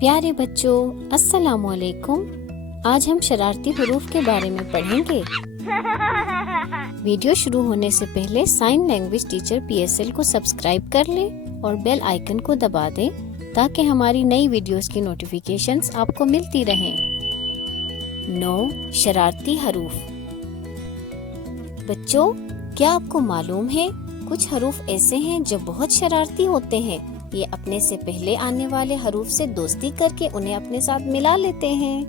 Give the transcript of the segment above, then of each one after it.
پیارے بچوں، السلام علیکم۔ آج ہم شرارتی حروف کے بارے میں پڑھیں گے۔ ویڈیو شروع ہونے سے پہلے سائن لینگویج ٹیچر PSL کو سبسکرائب کر لیں اور بیل آئیکن کو دبا دیں تاکہ ہماری نئی ویڈیوز کی نوٹیفیکیشنز آپ کو ملتی رہیں۔ 9 شرارتی حروف۔ بچوں، کیا آپ کو معلوم ہے کچھ حروف ایسے ہیں جو بہت شرارتی ہوتے ہیں؟ یہ اپنے سے پہلے آنے والے حروف سے دوستی کر کے انہیں اپنے ساتھ ملا لیتے ہیں،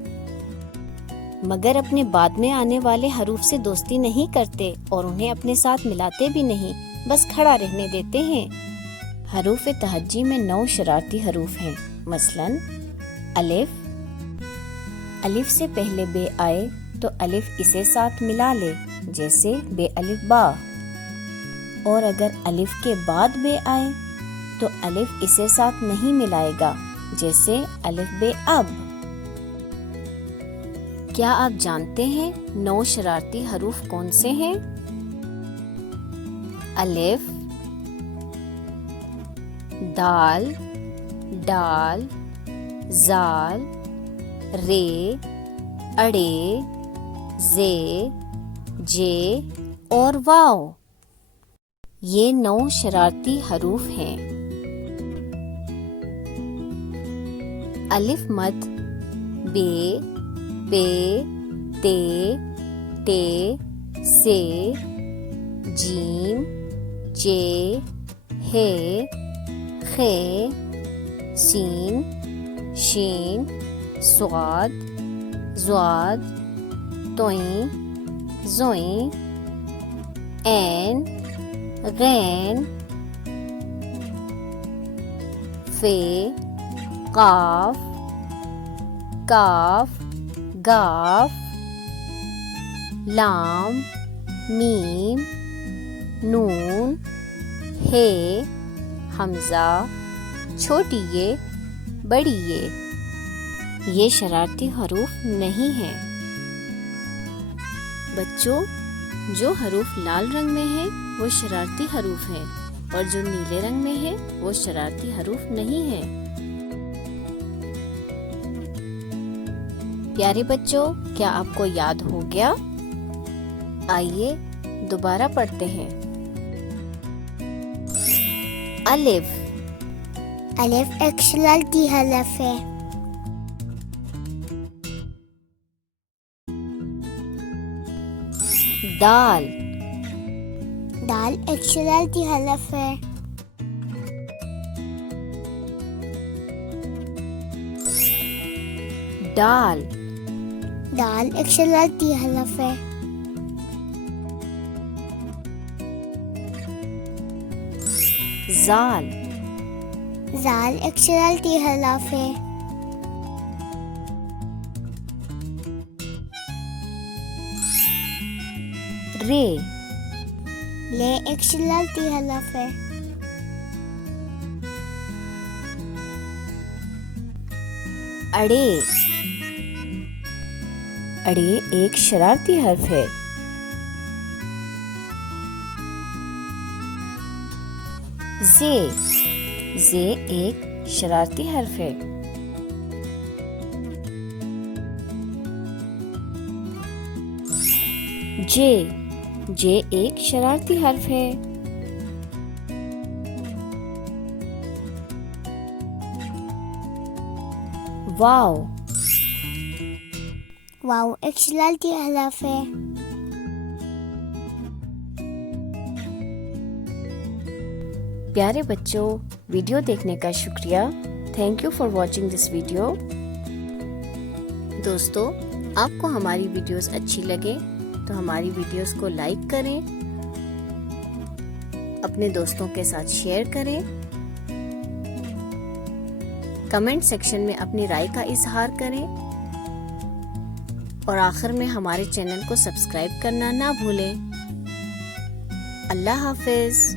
مگر اپنے بعد میں آنے والے حروف سے دوستی نہیں کرتے اور انہیں اپنے ساتھ ملاتے بھی نہیں، بس کھڑا رہنے دیتے ہیں۔ حروف تہجی میں 9 شرارتی حروف ہیں، مثلا الف سے پہلے بے آئے تو الف اسے ساتھ ملا لے، جیسے بے الف با، اور اگر الف کے بعد بے آئے تو الف اسے ساتھ نہیں ملائے گا، جیسے الف بے اب۔ کیا آپ جانتے ہیں 9 شرارتی حروف کون سے ہیں؟ الف، دال، ڈال، زال، رے، اڑے، زے، جے اور واو۔ یہ 9 شرارتی حروف ہیں۔ الف مد بے، پے، تے، ٹے، سے، جیم، چے، ہے، خے، سین، شین، صاد، زواد، توئیں، زوئیں، عین، غین، فے، قاف، کاف، گاف، لام، میم، نون، ہے، حمزہ، چھوٹی یہ، بڑی یہ شرارتی حروف نہیں ہیں۔ بچوں، جو حروف لال رنگ میں ہیں وہ شرارتی حروف ہیں اور جو نیلے رنگ میں ہیں وہ شرارتی حروف نہیں ہیں۔ پیارے بچوں، کیا آپ کو یاد ہو گیا؟ آئیے دوبارہ پڑھتے ہیں۔ الف ایک شرارتی حرف ہے۔ دال ایک شرارتی حرف ہے۔ ڈال ایک شرارتی حرف ہے۔ زال ایک شرارتی حرف ہے۔ رے ایک شرارتی حرف ہے۔ اڑے ایک شرارتی حرف ہے۔ زے ایک شرارتی حرف ہے۔ جے ایک شرارتی حرف ہے۔ واو ایک شرارتی حرف ہے۔ پیارے بچوں، ویڈیو دیکھنے کا شکریہ۔ Thank you for watching this video. دوستو، آپ کو ہماری ویڈیوز اچھی لگے تو ہماری ویڈیوز کو لائک کریں، اپنے دوستوں کے ساتھ شیئر کریں، کمنٹ سیکشن میں اپنی رائے کا اظہار کریں اور آخر میں ہمارے چینل کو سبسکرائب کرنا نہ بھولیں۔ اللہ حافظ۔